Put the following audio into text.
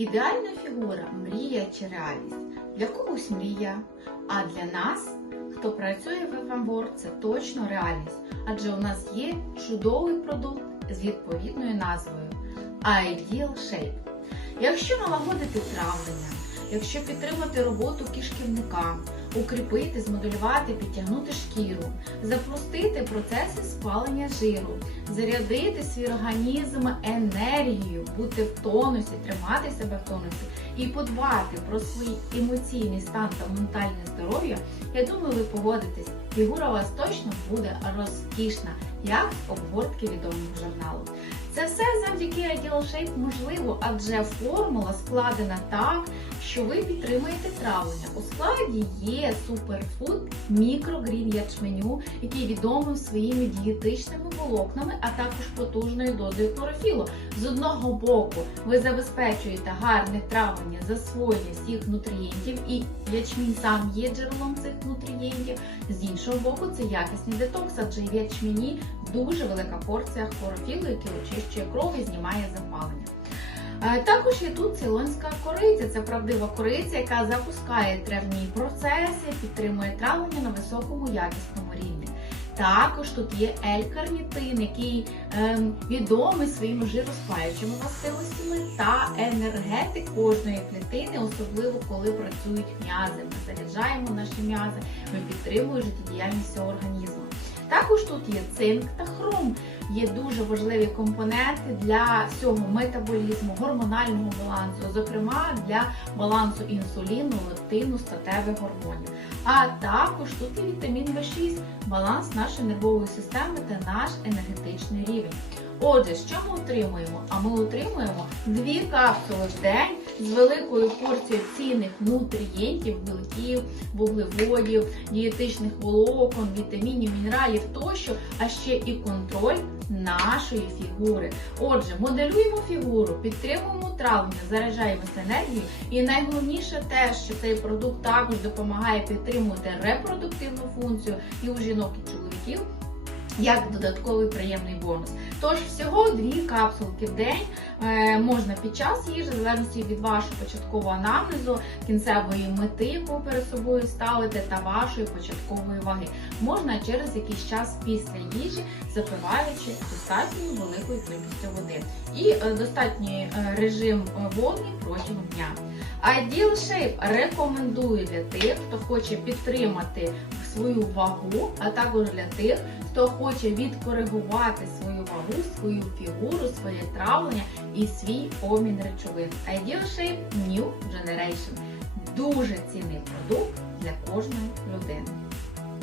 Ідеальна фігура мрія чи реальність. Для когось мрія, а для нас, хто працює в FMWORD, це точно реальність. Адже у нас є чудовий продукт з відповідною назвою Ideal Shape. Якщо налагодити травлення, якщо підтримати роботу кишківника, укріпити, змоделювати, підтягнути шкіру, запустити процеси спалення жиру, зарядити свій організм енергією, бути в тонусі, тримати себе в тонусі і подбати про свій емоційний стан та ментальне здоров'я, я думаю, ви погодитесь. Фігура у вас точно буде розкішна, як обгортки відомого журналу. Це все завдяки Ideal Shape можливо, адже формула складена так, що ви підтримуєте травлення. У складі є суперфуд мікрогрін ячменю, який відомий своїми дієтичними волокнами, а також потужною дозою хлорофілу. З одного боку, ви забезпечуєте гарне травлення, засвоєння всіх нутрієнтів, і ячмінь сам є джерелом цих нутрієнтів. З іншого боку, це якісний детокс, адже в ячмені дуже велика порція хлорофілу, який очищує кров і знімає запалення. Е, Також є тут цейлонська кориця. Це правдива кориця, яка запускає травні процеси, підтримує травлення на високому якісному рівні. Також тут є L-карнітин, який ем, відомий своїми жироспаючими властивостями та енергетик кожної клітини, особливо коли працюють м'язи. Ми заряджаємо наші м'язи, ми підтримуємо життєдіяльність організму. Також тут є цинк та хром, є дуже важливі компоненти для всього метаболізму, гормонального балансу, зокрема для балансу інсуліну, лептину, статевих гормонів. А також тут і вітамін В6, баланс нашої нервової системи та наш енергетичний рівень. Отже, що ми отримуємо? А ми отримуємо дві капсули в день з великою порцією цінних нутрієнтів, білків, вуглеводів, дієтичних волокон, вітамінів, мінералів тощо, а ще і контроль нашої фігури. Отже, моделюємо фігуру, підтримуємо травлення, заряджаємося енергією. І найголовніше те, що цей продукт також допомагає підтримувати репродуктивну функцію і у жінок і чоловіків. Як додатковий приємний бонус. Тож всього дві капсулки в день е, можна під час їжі, в залежності від вашого початкового анамнезу, кінцевої мети, яку перед собою ставите, та вашої початкової ваги. Можна через якийсь час після їжі, запиваючи достатньою великою кількістю води. І е, достатній е, режим водний протягом дня. Ideal Shape рекомендую для тих, хто хоче підтримати свою вагу, а також для тих, хто хоче відкоригувати свою вагу, свою фігуру, своє травлення і свій обмін речовин. Ideal New Generation. Дуже цінний продукт для кожної